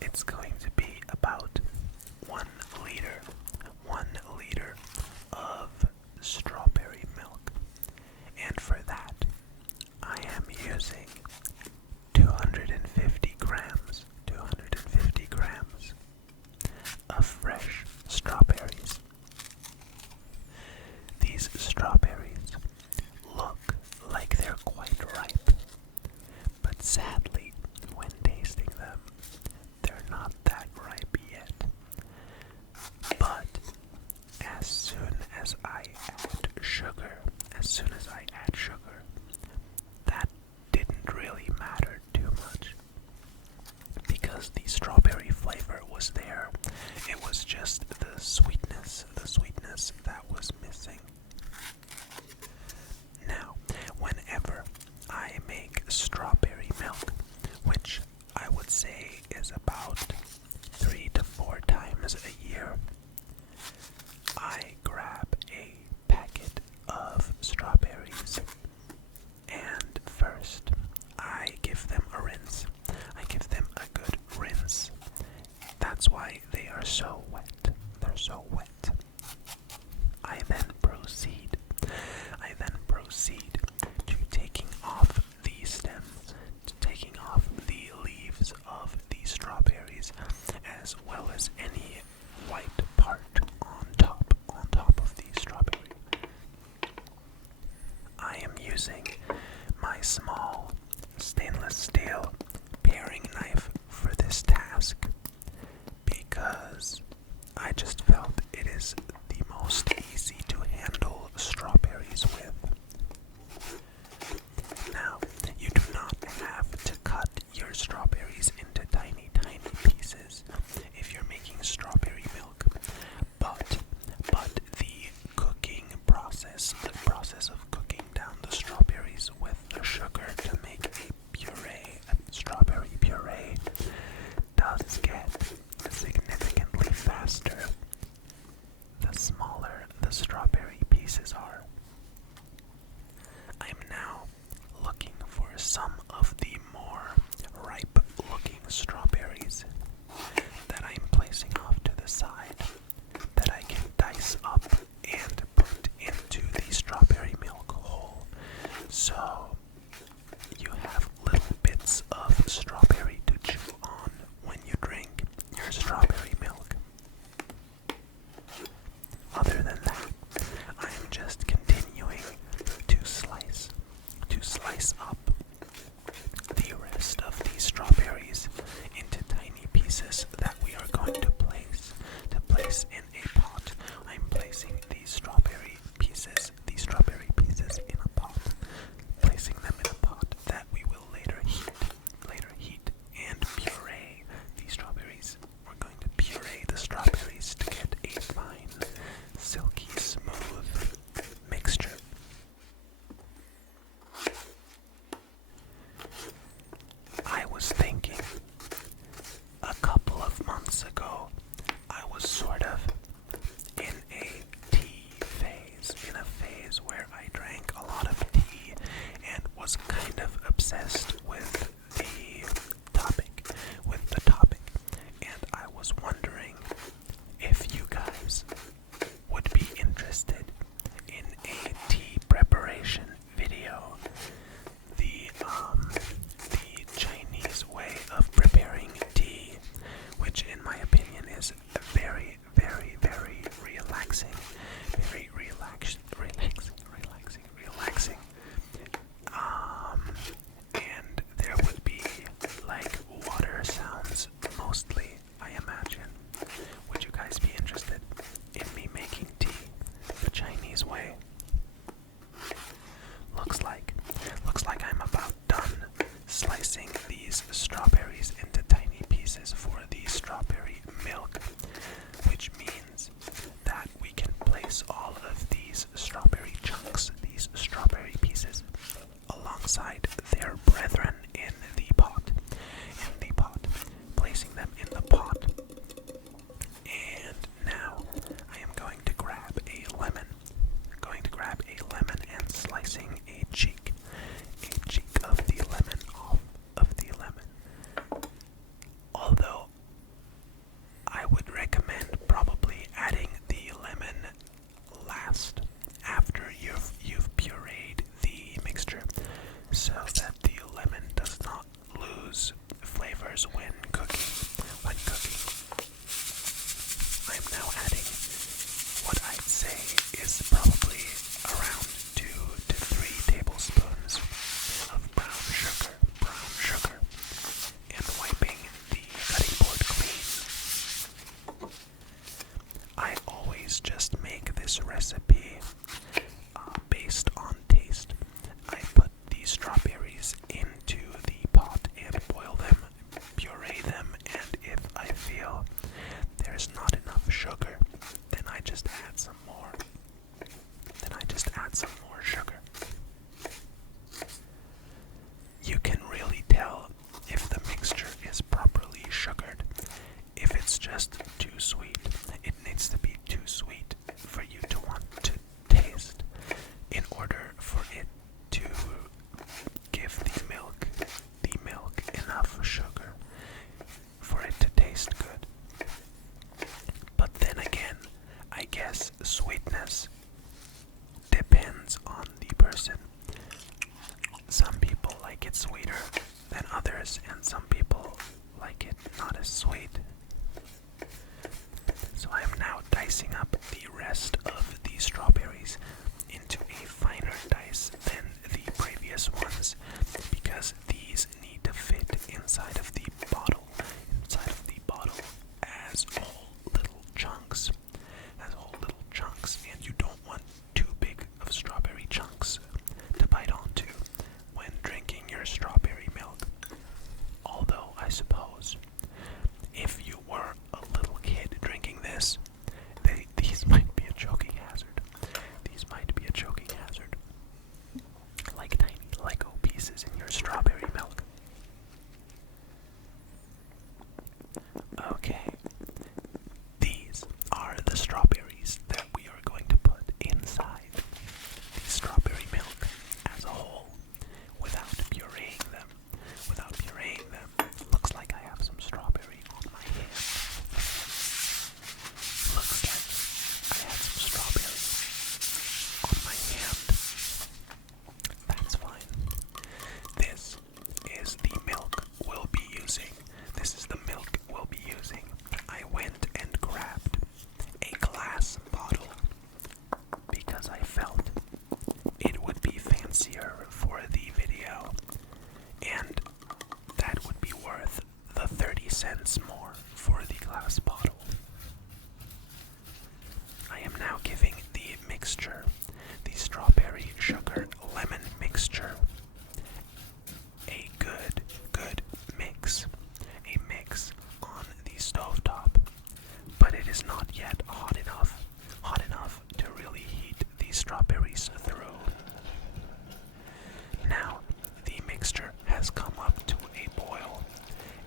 it's going to be about 1 liter, 1 liter of strawberry milk. And for that, I am using 250 grams of fresh strawberries. These strawberries look like they're quite ripe, but sadly, when tasting them, they're not that ripe yet. But as soon as I add sugar, that didn't really matter too much because the strawberry flavor was there. It was just the sweetness that was missing. Now, whenever I make strawberry milk, which I would say is about 3 to 4 times a year, I grab a packet of strawberries and first I give them a rinse. I give them a good rinse. That's why they are so wet. They're so wet. I then proceed to taking off the stems, to taking off the leaves of the strawberries, as well as any white part on top of the strawberry. I am using my small stainless steel paring knife for this task because I just felt it is the most easy to handle strawberries with. Now, you do not have to cut your strawberries into tiny pieces if you're making strawberry milk, but the cooking process, the process of cooking down the strawberries with the sugar to make a strawberry puree, does get significantly faster the smaller the strawberry pieces are. I'm now looking for some of the more ripe looking strawberries that I'm placing off to the side that I can dice up and put into the strawberry milk whole. So you have little bits of strawberry to chew on when you drink your strawberry milk. Other than that, I am just continuing to slice up the rest of these strawberries into tiny pieces that we are going to place in a pot. I'm placing these strawberry pieces in a pot, placing them in a pot that we will later heat and puree these strawberries. We're going to puree the strawberries to get a fine, silky smooth mixture. I was thinking, a couple of months ago, I was sort of in a tea phase, where I drank a lot of tea and was kind of obsessed with the topic, and I was wondering if you guys would be interested in a tea preparation video. The Chinese way of preparing tea, which in my opinion is very, very, very relaxing. And there would be like water sounds mostly, I imagine. Would you guys be interested in me making tea the Chinese way? Looks like I'm about done slicing these strawberries into tiny pieces for the strawberry milk, which means that we can place all of these strawberry chunks, these strawberry pieces, alongside their brethren in the pot, placing them in the pot. And now I am going to grab a lemon, and slicing a cheek of the lemon off of the lemon. Although recipe based on taste. I put these strawberries into the pot and boil them, puree them, and if I feel there's not enough sugar, then I just add some more. Sugar. You can really tell if the mixture is properly sugared. If it's just too sweet, it needs to be too sweet for you to want to taste in order for it to give the milk enough sugar for it to taste good. But then again, I guess sweetness depends on the person. Some people like it sweeter than others, and some people like it not as sweet. So I am now dicing up the rest of the strawberries into a finer dice than the previous ones, because these need to fit inside of the bottle as whole little chunks, and you don't want too big of strawberry chunks to bite onto when drinking your strawberry milk. Although I suppose if you were a little kid drinking this, these might be a choking hazard. Like tiny Lego pieces in your strawberry milk. Okay, these are the strawberries that we are going to put inside the strawberry milk as a whole, without pureeing them. Looks like I have some strawberry on my hand. Looks like I had some strawberry on my hand. That's fine. This is the milk we'll be using. I went and grabbed a glass bottle because I felt it would be fancier for the video, and that would be worth the 30 cents more for the glass bottle. I am now giving the mixture, the strawberry sugar lemon mixture, a good mix. A mix on the stovetop, but it is not yet hot enough to really heat the strawberries through. Now, the mixture has come up to a boil,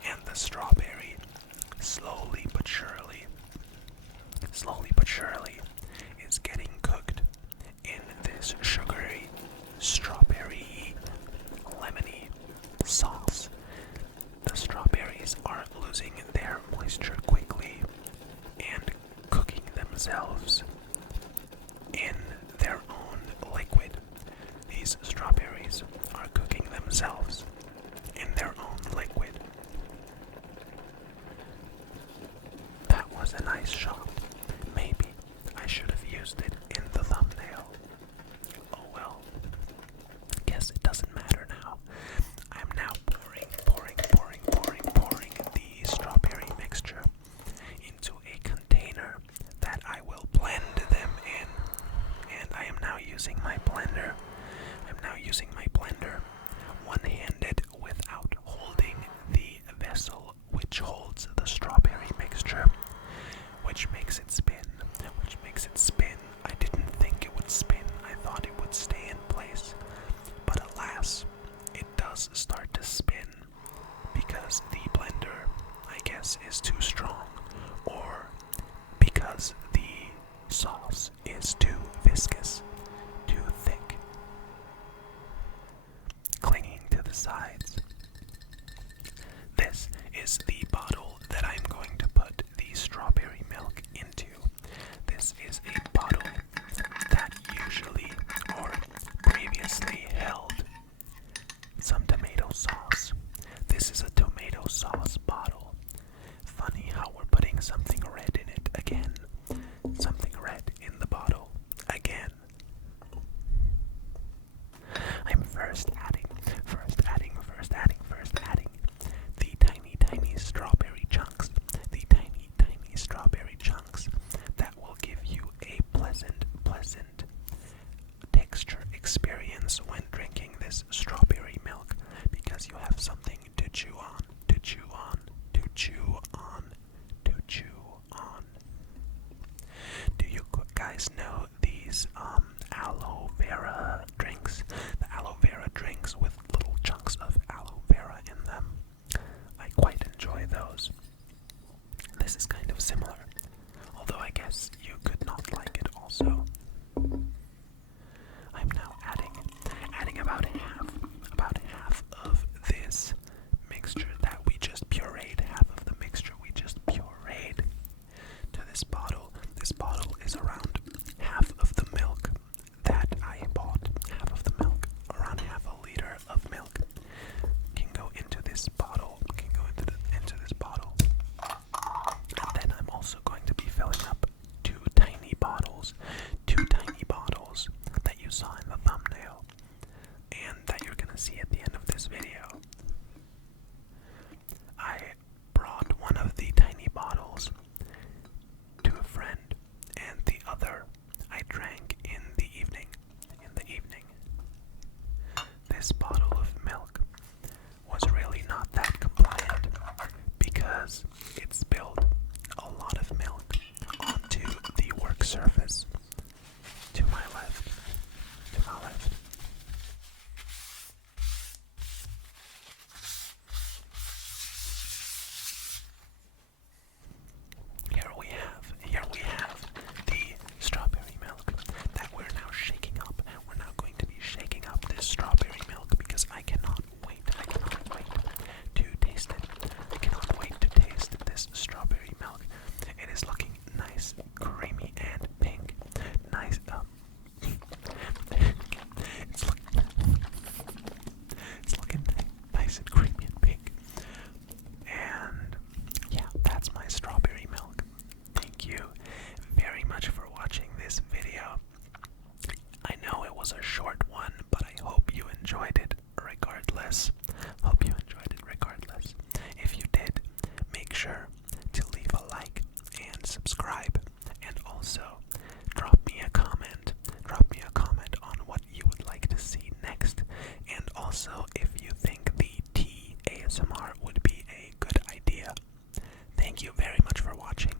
and the strawberry slowly but surely is getting cooked in this sugary, strawberry, lemony sauce. The strawberries are losing their moisture quickly and cooking themselves in their own liquid. These strawberries are cooking themselves in their own liquid. That was a nice shot. Maybe I should have used it in the thumbnail. Oh well. Guess it doesn't matter now. I'm now pouring the strawberry mixture into a container that I will blend them in. And I am now using my blender. One-handed without holding the vessel which holds the strawberry mixture, which makes it spin. I didn't think it would spin. I thought it would stay in place. But alas, it does start to spin because the blender, I guess, is too strong, or because the sauce is too viscous, too thick, clinging to the sides. This is the bottle that I'm going to put the strawberry milk into. This is a bottle that usually or previously held some tomato sauce. This is a tomato sauce bottle. Funny how we're putting something red in it again. Something red in the bottle again. I'm first adding the tiny this is kind of similar, although I guess you could not like it also. I'm now adding about half of this mixture that we just pureed, half of the mixture we just pureed to this bottle. This bottle is around half of the milk that I bought. Half of the milk, around half a liter of milk, can go into this bottle. Into this bottle. And then I'm also going to be filling up two tiny bottles that you saw in the thumbnail, and that you're gonna see at the end of this video. I brought one of the tiny bottles to a friend, and the other I drank in the evening. This bottle of milk was really not that compliant because it spilled a lot of milk onto the work surface to my left. Here we have the strawberry milk that we're now shaking up. We're now going to be shaking up this strawberry milk because I cannot wait to taste it. I cannot wait to taste this strawberry milk. It is looking nice, creamy, and pink. Nice, it's looking nice and creamy and pink. And yeah, that's my strawberry milk. Thank you very much for watching this video. I know it was a short one, but I hope you enjoyed it regardless. If you did, make sure to leave a like and subscribe, and also drop me a comment on what you would like to see next, and also if you think the tea ASMR would be a good idea. Thank you very much for watching,